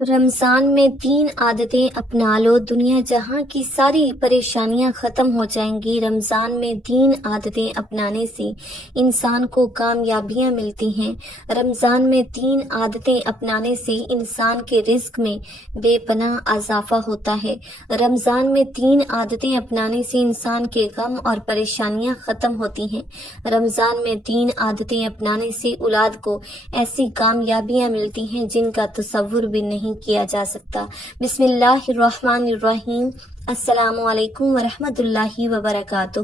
رمضان میں 3 عادتیں اپنا لو، دنیا جہاں کی ساری پریشانیاں ختم ہو جائیں گی۔ رمضان میں 3 عادتیں اپنانے سے انسان کو کامیابیاں ملتی ہیں۔ رمضان میں 3 عادتیں اپنانے سے انسان کے رزق میں بے پناہ اضافہ ہوتا ہے۔ رمضان میں 3 عادتیں اپنانے سے انسان کے غم اور پریشانیاں ختم ہوتی ہیں۔ رمضان میں 3 عادتیں اپنانے سے اولاد کو ایسی کامیابیاں ملتی ہیں جن کا تصور بھی نہیں کیا جا سکتا۔ بسم اللہ الرحمن الرحیم۔ السلام علیکم ورحمۃ اللہ وبرکاتہ۔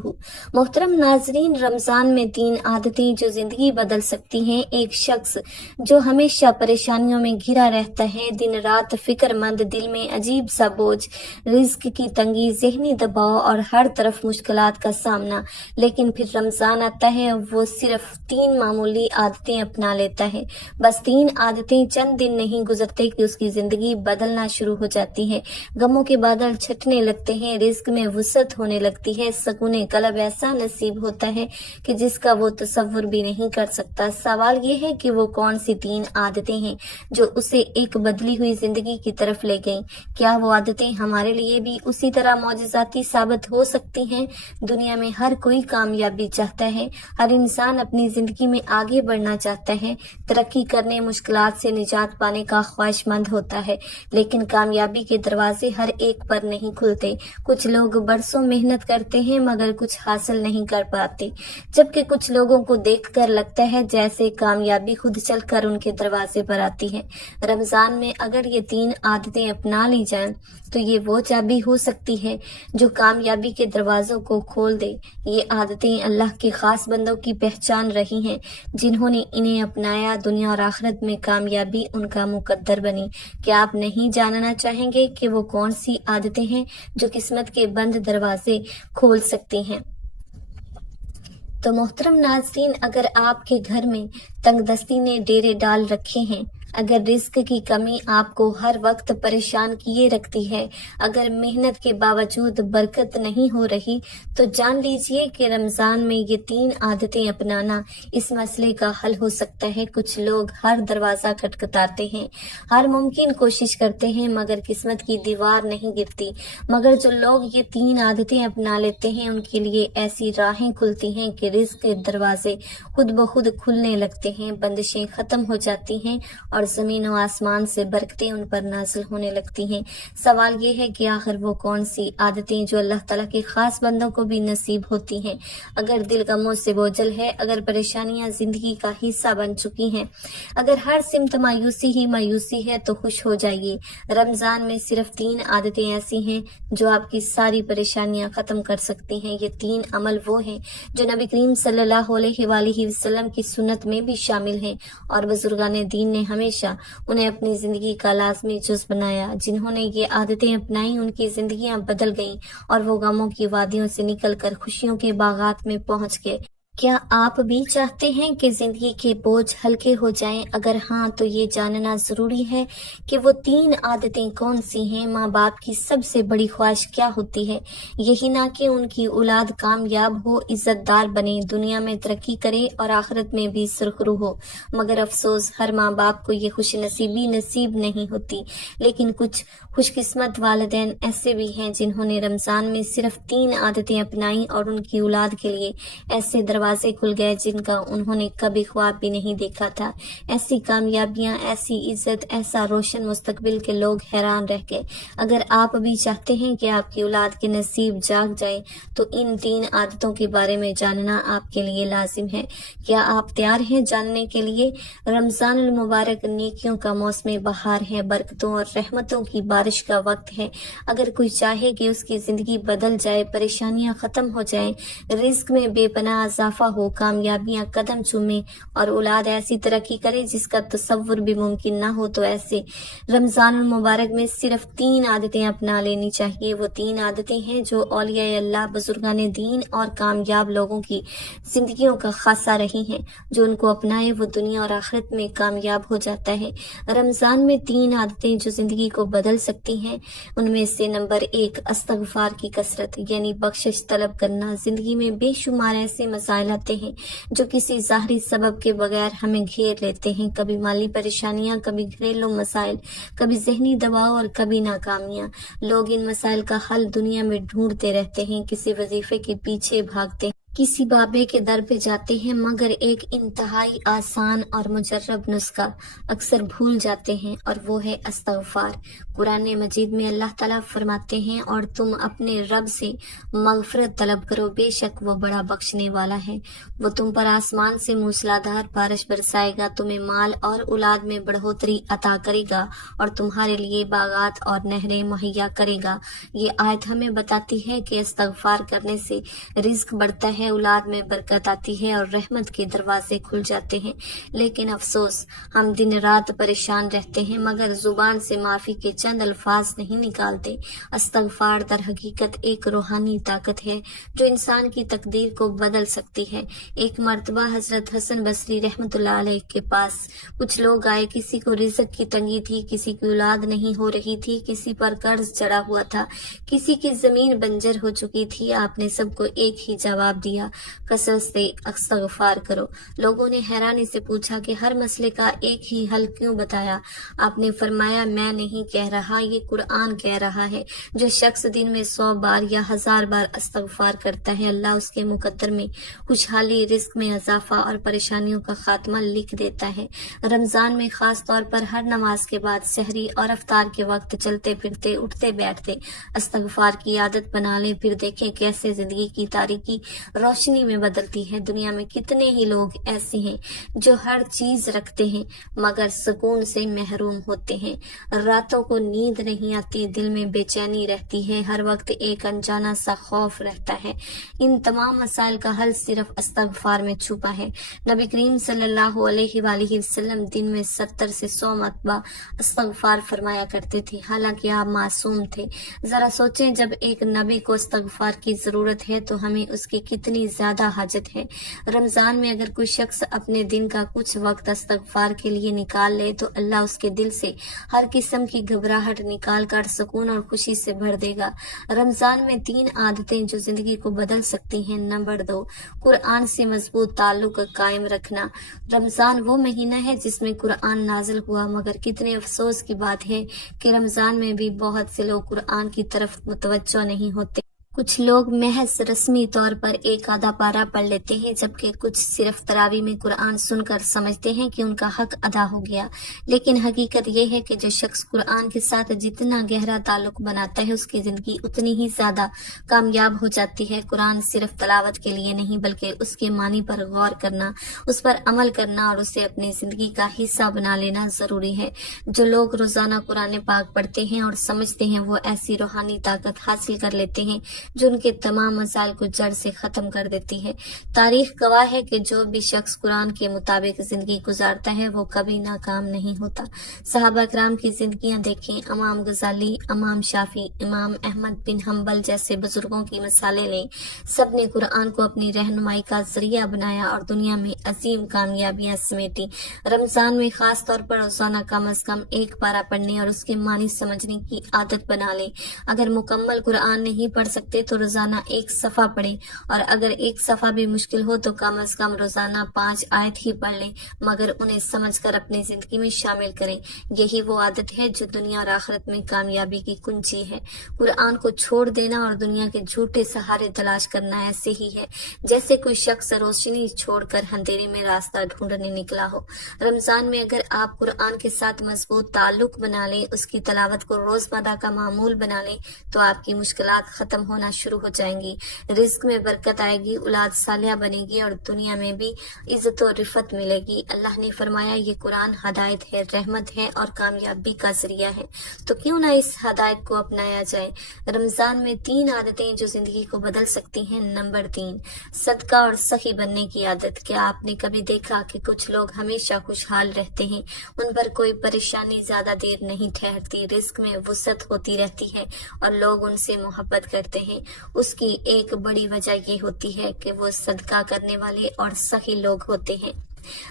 محترم ناظرین، رمضان میں 3 عادتیں جو زندگی بدل سکتی ہیں۔ ایک شخص جو ہمیشہ پریشانیوں میں گھرا رہتا ہے، دن رات فکر مند، دل میں عجیب سا بوجھ، رزق کی تنگی، ذہنی دباؤ اور ہر طرف مشکلات کا سامنا، لیکن پھر رمضان آتا ہے، وہ صرف 3 معمولی عادتیں اپنا لیتا ہے۔ بس 3 عادتیں، چند دن نہیں گزرتے کہ اس کی زندگی بدلنا شروع ہو جاتی ہے۔ غموں کے بادل چھٹنے لگتے ہیں، رزق میں وسعت ہونے لگتی ہے، سکون قلب ایسا نصیب ہوتا ہے کہ جس کا وہ تصور بھی نہیں کر سکتا۔ سوال یہ ہے کہ وہ کون سی 3 عادتیں ہیں جو اسے ایک بدلی ہوئی زندگی کی طرف لے گئیں؟ کیا وہ عادتیں ہمارے لیے بھی اسی طرح معجزاتی ثابت ہو سکتی ہیں؟ دنیا میں ہر کوئی کامیابی چاہتا ہے، ہر انسان اپنی زندگی میں آگے بڑھنا چاہتا ہے، ترقی کرنے، مشکلات سے نجات پانے کا خواہش مند ہوتا ہے، لیکن کامیابی کے دروازے ہر ایک پر نہیں کھلتے۔ کچھ لوگ برسوں محنت کرتے ہیں مگر کچھ حاصل نہیں کر پاتے، جبکہ کچھ لوگوں کو دیکھ کر لگتا ہے جیسے کامیابی خود چل کر ان کے دروازے پر آتی ہے۔ رمضان میں اگر یہ 3 عادتیں اپنا لی جائیں تو یہ وہ چابی ہو سکتی ہے جو کامیابی کے دروازوں کو کھول دے۔ یہ عادتیں اللہ کے خاص بندوں کی پہچان رہی ہیں، جنہوں نے انہیں اپنایا، دنیا اور آخرت میں کامیابی ان کا مقدر بنی۔ کیا آپ نہیں جاننا چاہیں گے کہ وہ کون سی عادتیں ہیں جو قسمت کے بند دروازے کھول سکتی ہیں؟ تو محترم ناظرین، اگر آپ کے گھر میں تنگ دستی نے ڈیرے ڈال رکھے ہیں، اگر رزق کی کمی آپ کو ہر وقت پریشان کیے رکھتی ہے، اگر محنت کے باوجود برکت نہیں ہو رہی، تو جان لیجئے کہ رمضان میں یہ 3 عادتیں اپنانا اس مسئلے کا حل ہو سکتا ہے۔ کچھ لوگ ہر دروازہ کھٹکھٹاتے ہیں، ہر ممکن کوشش کرتے ہیں، مگر قسمت کی دیوار نہیں گرتی۔ مگر جو لوگ یہ 3 عادتیں اپنا لیتے ہیں، ان کے لیے ایسی راہیں کھلتی ہیں کہ رزق کے دروازے خود بخود کھلنے لگتے ہیں، بندشیں ختم ہو جاتی ہیں اور زمین و آسمان سے برکتیں ان پر نازل ہونے لگتی ہیں۔ سوال یہ ہے کہ آخر وہ کون سی عادتیں جو اللہ تعالیٰ کے خاص بندوں کو بھی نصیب ہوتی ہیں؟ اگر دل غموں سے بوجھل ہے، اگر پریشانیاں زندگی کا حصہ بن چکی ہیں، اگر ہر سمت مایوسی ہی مایوسی ہے، تو خوش ہو جائیے۔ رمضان میں صرف 3 عادتیں ایسی ہیں جو آپ کی ساری پریشانیاں ختم کر سکتی ہیں۔ یہ 3 عمل وہ ہیں جو نبی کریم صلی اللہ علیہ وآلہ وسلم کی سنت میں بھی شامل ہیں، اور بزرگان دین نے ہمیشہ انہیں اپنی زندگی کا لازمی جز بنایا۔ جنہوں نے یہ عادتیں اپنائیں، ان کی زندگیاں بدل گئیں اور وہ غموں کی وادیوں سے نکل کر خوشیوں کے باغات میں پہنچ گئے۔ کیا آپ بھی چاہتے ہیں کہ زندگی کے بوجھ ہلکے ہو جائیں؟ اگر ہاں تو یہ جاننا ضروری ہے کہ وہ 3 عادتیں کون سی ہیں۔ ماں باپ کی سب سے بڑی خواہش کیا ہوتی ہے؟ یہی نہ کہ ان کی اولاد کامیاب ہو، عزت دار بنے، دنیا میں ترقی کرے اور آخرت میں بھی سرخرو ہو۔ مگر افسوس، ہر ماں باپ کو یہ خوش نصیبی نصیب نہیں ہوتی۔ لیکن کچھ خوش قسمت والدین ایسے بھی ہیں جنہوں نے رمضان میں صرف 3 عادتیں اپنائیں اور ان کی اولاد کے لیے ایسے دروازے کھل گئے جن کا انہوں نے کبھی خواب بھی نہیں دیکھا تھا۔ ایسی کامیابیاں، ایسی عزت، ایسا روشن مستقبل کے لوگ حیران رہ گئے۔ اگر آپ بھی چاہتے ہیں کہ آپ کی اولاد کے نصیب جاگ جائیں تو ان 3 عادتوں کے بارے میں جاننا آپ کے لیے لازم ہے۔ کیا آپ تیار ہیں جاننے کے لیے؟ رمضان المبارک نیکیوں کا موسم بہار ہے، برکتوں اور رحمتوں کی بارش کا وقت ہے۔ اگر کوئی چاہے کہ اس کی زندگی بدل جائے، پریشانیاں ختم ہو جائیں، رزق میں بے پناہ اضافہ ہو، کامیابیاں قدم چومیں اور اولاد ایسی ترقی کرے جس کا تصور بھی ممکن نہ ہو، تو ایسے رمضان المبارک میں صرف 3 عادتیں اپنا لینی چاہیے۔ وہ 3 عادتیں ہیں جو اولیاء اللہ، بزرگان دین اور کامیاب لوگوں کی زندگیوں کا خاصہ رہی ہیں۔ جو ان کو اپنائے وہ دنیا اور آخرت میں کامیاب ہو جاتا ہے۔ رمضان میں 3 عادتیں جو زندگی کو بدل سکتی ہیں، ان میں سے نمبر 1، استغفار کی کثرت، یعنی بخشش طلب کرنا۔ زندگی میں بے شمار ایسے مسائل پھیلاتے ہیں جو کسی ظاہری سبب کے بغیر ہمیں گھیر لیتے ہیں، کبھی مالی پریشانیاں، کبھی گھریلو مسائل، کبھی ذہنی دباؤ اور کبھی ناکامیاں۔ لوگ ان مسائل کا حل دنیا میں ڈھونڈتے رہتے ہیں، کسی وظیفے کے پیچھے بھاگتے ہیں، کسی بابے کے در پہ جاتے ہیں، مگر ایک انتہائی آسان اور مجرب نسخہ اکثر بھول جاتے ہیں، اور وہ ہے استغفار۔ قرآن مجید میں اللہ تعالیٰ فرماتے ہیں، اور تم اپنے رب سے مغفرت طلب کرو، بے شک وہ بڑا بخشنے والا ہے۔ وہ تم پر آسمان سے موسلادھار بارش برسائے گا، تمہیں مال اور اولاد میں بڑھوتری عطا کرے گا، اور تمہارے لیے باغات اور نہریں مہیا کرے گا۔ یہ آیت ہمیں بتاتی ہے کہ استغفار کرنے سے رزق بڑھتا ہے، اولاد میں برکت آتی ہے اور رحمت کے دروازے کھل جاتے ہیں۔ لیکن افسوس، ہم دن رات پریشان رہتے ہیں مگر زبان سے معافی کے چند الفاظ نہیں نکالتے۔ استغفار در حقیقت ایک روحانی طاقت ہے جو انسان کی تقدیر کو بدل سکتی ہے۔ ایک مرتبہ حضرت حسن بصری رحمۃ اللہ علیہ کے پاس کچھ لوگ آئے، کسی کو رزق کی تنگی تھی، کسی کی اولاد نہیں ہو رہی تھی، کسی پر قرض چڑھا ہوا تھا، کسی کی زمین بنجر ہو چکی تھی۔ آپ نے سب کو ایک ہی جواب دیا، کثرت سے استغفار کرو۔ لوگوں نے حیرانی سے پوچھا کہ ہر مسئلے کا ایک ہی حل کیوں بتایا؟ آپ نے فرمایا، میں نہیں کہہ رہا، یہ قرآن کہہ رہا ہے۔ جو شخص دن میں 100 بار یا 1000 بار استغفار کرتا ہے، اللہ اس کے مقدر میں خوشحالی، رزق میں اضافہ اور پریشانیوں کا خاتمہ لکھ دیتا ہے۔ رمضان میں خاص طور پر ہر نماز کے بعد، سحری اور افطار کے وقت چلتے پھرتے، اٹھتے بیٹھتے استغفار کی عادت بنا لیں، پھر دیکھیں کیسے زندگی کی تاریکی روشنی میں بدلتی ہے۔ دنیا میں کتنے ہی لوگ ایسے ہیں جو ہر چیز رکھتے ہیں مگر سکون سے محروم ہوتے ہیں۔ راتوں کو نیند نہیں آتی، دل میں بے چینی رہتی ہے، ہر وقت ایک انجانا سا خوف رہتا ہے۔ ان تمام مسائل کا حل صرف استغفار میں چھپا ہے۔ نبی کریم صلی اللہ علیہ وآلہ وسلم دن میں 70 سے 100 مرتبہ استغفار فرمایا کرتے تھے، حالانکہ آپ معصوم تھے۔ ذرا سوچیں، جب ایک نبی کو استغفار کی ضرورت ہے تو ہمیں اس کی کتنی زیادہ حاجت ہے۔ رمضان میں اگر کوئی شخص اپنے دن کا کچھ وقت استغفار کے لیے نکال لے تو اللہ اس کے دل سے ہر قسم کی گھبراہٹ نکال کر سکون اور خوشی سے بھر دے گا۔ رمضان میں 3 عادتیں جو زندگی کو بدل سکتی ہیں۔ نمبر 2، قرآن سے مضبوط تعلق قائم رکھنا۔ رمضان وہ مہینہ ہے جس میں قرآن نازل ہوا، مگر کتنے افسوس کی بات ہے کہ رمضان میں بھی بہت سے لوگ قرآن کی طرف متوجہ نہیں ہوتے۔ کچھ لوگ محض رسمی طور پر ایک آدھا پارہ پڑھ لیتے ہیں، جبکہ کچھ صرف تراویح میں قرآن سن کر سمجھتے ہیں کہ ان کا حق ادا ہو گیا۔ لیکن حقیقت یہ ہے کہ جو شخص قرآن کے ساتھ جتنا گہرا تعلق بناتا ہے، اس کی زندگی اتنی ہی زیادہ کامیاب ہو جاتی ہے۔ قرآن صرف تلاوت کے لیے نہیں بلکہ اس کے معنی پر غور کرنا، اس پر عمل کرنا اور اسے اپنی زندگی کا حصہ بنا لینا ضروری ہے۔ جو لوگ روزانہ قرآن پاک پڑھتے ہیں اور سمجھتے ہیں، وہ ایسی روحانی طاقت حاصل کر لیتے ہیں جو ان کے تمام مسائل کو جڑ سے ختم کر دیتی ہے۔ تاریخ گواہ ہے کہ جو بھی شخص قرآن کے مطابق زندگی گزارتا ہے وہ کبھی ناکام نہیں ہوتا۔ صحابہ کرام کی زندگیاں دیکھیں، امام غزالی، امام شافعی، امام احمد بن حنبل جیسے بزرگوں کی مثالیں لیں۔ سب نے قرآن کو اپنی رہنمائی کا ذریعہ بنایا اور دنیا میں عظیم کامیابیاں سمیٹی۔ رمضان میں خاص طور پر روزانہ کم از کم ایک پارہ پڑھنے اور اس کے معنی سمجھنے کی عادت بنا لیں۔ اگر مکمل قرآن نہیں پڑھ سکتے تو روزانہ ایک صفحہ پڑھیں، اور اگر ایک صفحہ بھی مشکل ہو تو کم از کم روزانہ 5 آیت ہی پڑھ لیں، مگر انہیں سمجھ کر اپنی زندگی میں شامل کریں۔ یہی وہ عادت ہے جو دنیا اور آخرت میں کامیابی کی کنجی ہے۔ قرآن کو چھوڑ دینا اور دنیا کے جھوٹے سہارے تلاش کرنا ایسے ہی ہے جیسے کوئی شخص روشنی چھوڑ کر اندھیرے میں راستہ ڈھونڈنے نکلا ہو۔ رمضان میں اگر آپ قرآن کے ساتھ مضبوط تعلق بنا لیں، اس کی تلاوت کو روزمرہ کا معمول بنا لیں، تو آپ کی مشکلات ختم ہونا شروع ہو جائیں گی، رزق میں برکت آئے گی، اولاد صالحہ بنے گی اور دنیا میں بھی عزت و رفت ملے گی۔ اللہ نے فرمایا، یہ قرآن ہدایت ہے، رحمت ہے اور کامیابی کا ذریعہ ہے، تو کیوں نہ اس ہدایت کو اپنایا جائے۔ رمضان میں 3 عادتیں جو زندگی کو بدل سکتی ہیں۔ نمبر 3، صدقہ اور سخی بننے کی عادت۔ کیا آپ نے کبھی دیکھا کہ کچھ لوگ ہمیشہ خوشحال رہتے ہیں، ان پر کوئی پریشانی زیادہ دیر نہیں ٹھہرتی، رزق میں وسعت ہوتی رہتی ہے اور لوگ ان سے محبت کرتے ہیں؟ اس کی ایک بڑی وجہ یہ ہوتی ہے کہ وہ صدقہ کرنے والے اور سخی لوگ ہوتے ہیں۔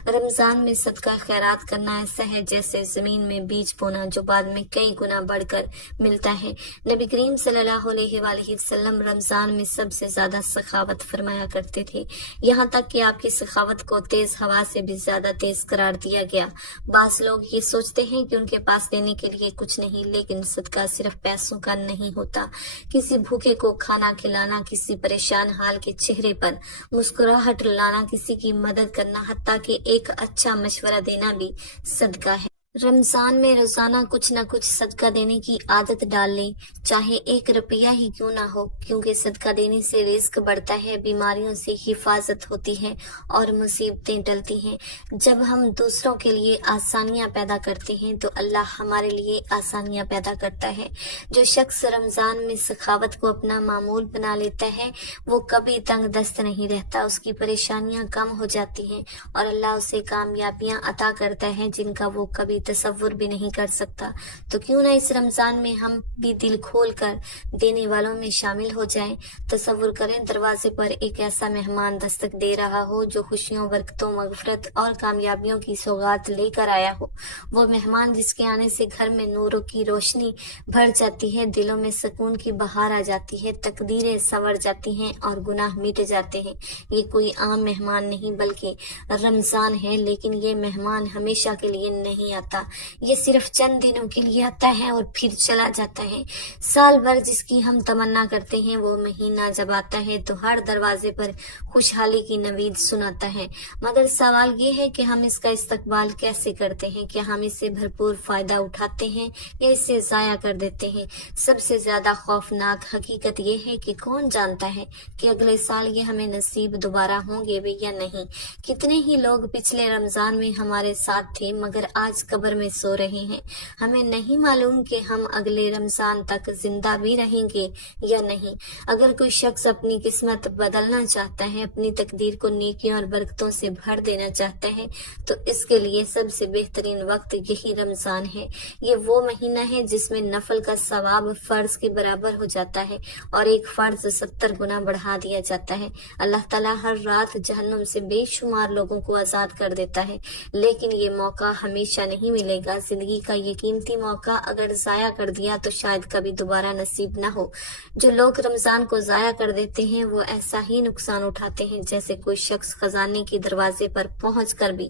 رمضان میں صدقہ خیرات کرنا ایسا ہے جیسے زمین میں بیج بونا جو بعد میں کئی گنا بڑھ کر ملتا ہے۔ نبی کریم صلی اللہ علیہ وآلہ وسلم رمضان میں سب سے زیادہ سخاوت فرمایا کرتے تھے، یہاں تک کہ آپ کی سخاوت کو تیز ہوا سے بھی زیادہ تیز قرار دیا گیا۔ بعض لوگ یہ سوچتے ہیں کہ ان کے پاس دینے کے لیے کچھ نہیں، لیکن صدقہ صرف پیسوں کا نہیں ہوتا۔ کسی بھوکے کو کھانا کھلانا، کسی پریشان حال کے چہرے پر مسکراہٹ لانا، کسی کی مدد کرنا، حتیٰ کہ ایک اچھا مشورہ دینا بھی صدقہ ہے۔ رمضان میں روزانہ کچھ نہ کچھ صدقہ دینے کی عادت ڈال لیں، چاہے 1 روپیہ ہی کیوں نہ ہو، کیونکہ صدقہ دینے سے رزق بڑھتا ہے، بیماریوں سے حفاظت ہوتی ہے اور مصیبتیں ٹلتی ہیں۔ جب ہم دوسروں کے لیے آسانیاں پیدا کرتے ہیں تو اللہ ہمارے لیے آسانیاں پیدا کرتا ہے۔ جو شخص رمضان میں سخاوت کو اپنا معمول بنا لیتا ہے وہ کبھی تنگ دست نہیں رہتا، اس کی پریشانیاں کم ہو جاتی ہیں اور اللہ اسے کامیابیاں عطا کرتا ہے جن کا وہ کبھی تصور بھی نہیں کر سکتا۔ تو کیوں نہ اس رمضان میں ہم بھی دل کھول کر دینے والوں میں شامل ہو جائیں۔ تصور کریں دروازے پر ایک ایسا مہمان دستک دے رہا ہو جو خوشیوں، برکتوں، مغفرت اور کامیابیوں کی سوغات لے کر آیا ہو۔ وہ مہمان جس کے آنے سے گھر میں نوروں کی روشنی بڑھ جاتی ہے، دلوں میں سکون کی بہار آ جاتی ہے، تقدیریں سنور جاتی ہیں اور گناہ مٹ جاتے ہیں۔ یہ کوئی عام مہمان نہیں بلکہ رمضان ہے، لیکن یہ مہمان ہمیشہ کے لیے نہیں آتا، یہ صرف چند دنوں کے لیے آتا ہے اور پھر چلا جاتا ہے۔ سال بھر جس کی ہم تمنا کرتے ہیں وہ مہینہ جب آتا ہے تو ہر دروازے پر خوشحالی کی نوید سناتا ہے، مگر سوال یہ ہے کہ ہم اس کا استقبال کیسے کرتے ہیں؟ کیا ہم اس سے بھرپور فائدہ اٹھاتے ہیں یا اسے ضائع کر دیتے ہیں؟ سب سے زیادہ خوفناک حقیقت یہ ہے کہ کون جانتا ہے کہ اگلے سال یہ ہمیں نصیب دوبارہ ہوں گے بھی یا نہیں۔ کتنے ہی لوگ پچھلے رمضان میں ہمارے ساتھ تھے مگر آج قبر میں سو رہے ہیں۔ ہمیں نہیں معلوم کہ ہم اگلے رمضان تک زندہ بھی رہیں گے یا نہیں۔ اگر کوئی شخص اپنی قسمت بدلنا چاہتا ہے، اپنی تقدیر کو نیکیوں اور برکتوں سے بھر دینا چاہتا ہے تو اس کے لیے سب سے بہترین وقت یہی رمضان ہے۔ یہ وہ مہینہ ہے جس میں نفل کا ثواب فرض کے برابر ہو جاتا ہے اور ایک فرض 70 گنا بڑھا دیا جاتا ہے۔ اللہ تعالیٰ ہر رات جہنم سے بے شمار لوگوں کو آزاد کر دیتا ہے، لیکن یہ موقع ہمیشہ نہیں ملے گا۔ زندگی کا یہ قیمتی موقع اگر ضائع کر دیا تو شاید کبھی دوبارہ نصیب نہ ہو۔ جو لوگ رمضان کو ضائع کر دیتے ہیں وہ ایسا ہی نقصان اٹھاتے ہیں جیسے کوئی شخص خزانے کے دروازے پر پہنچ کر بھی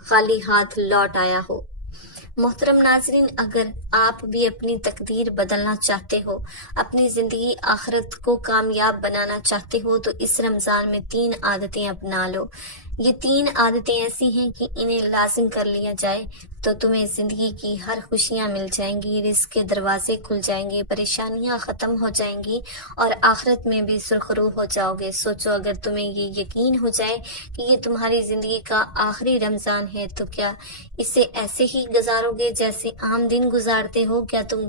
خالی ہاتھ لوٹ آیا ہو۔ محترم ناظرین، اگر آپ بھی اپنی تقدیر بدلنا چاہتے ہو، اپنی زندگی آخرت کو کامیاب بنانا چاہتے ہو تو اس رمضان میں 3 عادتیں اپنا لو۔ یہ 3 عادتیں ایسی ہیں کہ انہیں لازم کر لیا جائے تو تمہیں زندگی کی ہر خوشیاں مل جائیں گی، رزق کے دروازے کھل جائیں گے، پریشانیاں ختم ہو جائیں گی اور آخرت میں بھی سرخرو ہو جاؤ گے۔ سوچو اگر تمہیں یہ یقین ہو جائے کہ یہ تمہاری زندگی کا آخری رمضان ہے تو کیا اسے ایسے ہی گزارو گے جیسے عام دن گزارتے ہو؟ کیا تم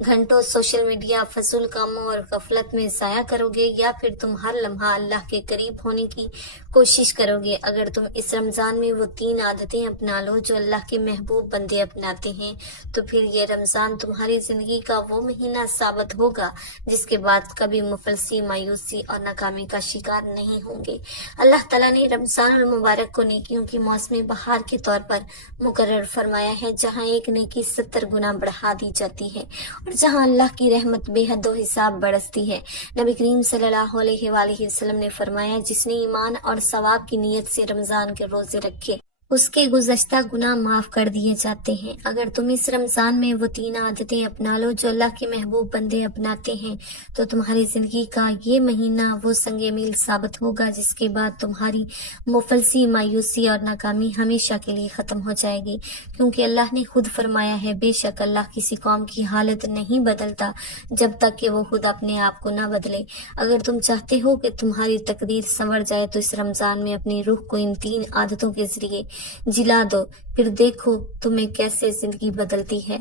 گھنٹوں سوشل میڈیا، فضول کاموں اور غفلت میں ضائع کرو گے یا پھر تم ہر لمحہ اللہ کے قریب ہونے کی کوشش کرو گے؟ اگر تم اس رمضان میں وہ 3 عادتیں اپنا لو جو اللہ کے محبوب بندے اپناتے ہیں تو پھر یہ رمضان تمہاری زندگی کا وہ مہینہ ثابت ہوگا جس کے بعد کبھی مفلسی، مایوسی اور ناکامی کا شکار نہیں ہوں گے۔ اللہ تعالیٰ نے رمضان المبارک کو نیکیوں کی موسم بہار کے طور پر مقرر فرمایا ہے، جہاں ایک نیکی 70 گنا بڑھا دی جاتی ہے اور جہاں اللہ کی رحمت بے حد و حساب برستی ہے۔ نبی کریم صلی اللہ علیہ وآلہ وسلم نے فرمایا، جس نے ایمان اور ثواب کی نیت سے رمضان کے روزے رکھے اس کے گزشتہ گناہ معاف کر دیے جاتے ہیں۔ اگر تم اس رمضان میں وہ 3 عادتیں اپنا لو جو اللہ کے محبوب بندے اپناتے ہیں تو تمہاری زندگی کا یہ مہینہ وہ سنگ میل ثابت ہوگا جس کے بعد تمہاری مفلسی، مایوسی اور ناکامی ہمیشہ کے لیے ختم ہو جائے گی، کیونکہ اللہ نے خود فرمایا ہے، بے شک اللہ کسی قوم کی حالت نہیں بدلتا جب تک کہ وہ خود اپنے آپ کو نہ بدلے۔ اگر تم چاہتے ہو کہ تمہاری تقدیر سنور جائے تو اس رمضان میں اپنی روح کو ان 3 عادتوں کے ذریعے جلا دو، پھر دیکھو تمہیں کیسے زندگی بدلتی ہے۔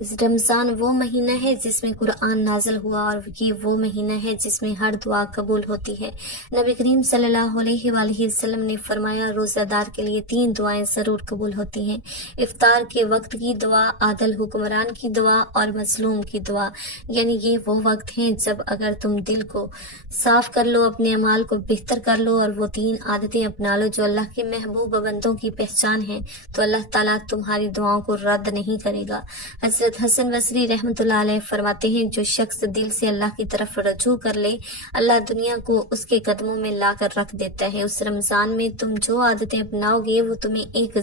رمضان وہ مہینہ ہے جس میں قرآن نازل ہوا، اور یہ وہ مہینہ ہے جس میں ہر دعا قبول ہوتی ہے۔ نبی کریم صلی اللہ علیہ وآلہ وسلم نے فرمایا، روزہ دار کے لیے 3 دعائیں ضرور قبول ہوتی ہیں: افطار کے وقت کی دعا، عادل حکمران کی دعا اور مظلوم کی دعا۔ یعنی یہ وہ وقت ہیں جب اگر تم دل کو صاف کر لو، اپنے اعمال کو بہتر کر لو اور وہ 3 عادتیں اپنا لو جو اللہ کے محبوب بندوں کی پہچان ہیں، تو اللہ تعالیٰ تمہاری دعاؤں کو رد نہیں کرے گا۔ حضرت حسن بصری رحمۃ اللہ علیہ فرماتے ہیں، جو شخص دل سے اللہ کی طرف رجوع کر لے، اللہ دنیا کو اس کے قدموں میں لا کر رکھ دیتا ہے۔ اس رمضان میں تم جو عادتیں اپناؤ گے وہ تمہیں ایک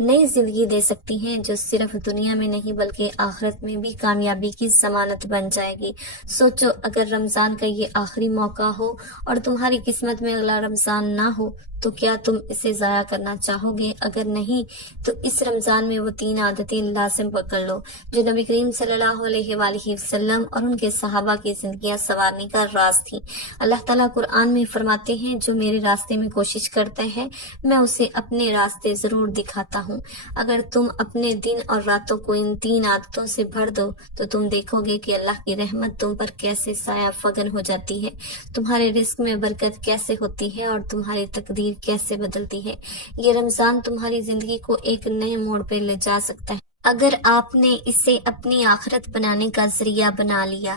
نئی زندگی دے سکتی ہیں، جو صرف دنیا میں نہیں بلکہ آخرت میں بھی کامیابی کی ضمانت بن جائے گی۔ سوچو، اگر رمضان کا یہ آخری موقع ہو اور تمہاری قسمت میں اگلا رمضان نہ ہو تو کیا تم اسے ضائع کرنا چاہو گے؟ اگر نہیں تو اس رمضان میں وہ 3 عادتیں لازم پکڑ لو جو نبی کریم صلی اللہ علیہ وآلہ وسلم اور ان کے صحابہ کی زندگیاں سنوارنے کا راز تھیں۔ اللہ تعالیٰ قرآن میں فرماتے ہیں، جو میرے راستے میں کوشش کرتا ہے میں اسے اپنے راستے ضرور دکھاتا ہوں۔ اگر تم اپنے دن اور راتوں کو ان 3 عادتوں سے بھر دو تو تم دیکھو گے کہ اللہ کی رحمت تم پر کیسے سایہ فگن ہو جاتی ہے، تمہارے رزق میں برکت کیسے ہوتی ہے اور تمہاری تقدیر کیسے بدلتی ہے۔ یہ رمضان تمہاری زندگی کو ایک نئے موڑ پہ لے جا سکتا ہے اگر آپ نے اسے اپنی آخرت بنانے کا ذریعہ بنا لیا۔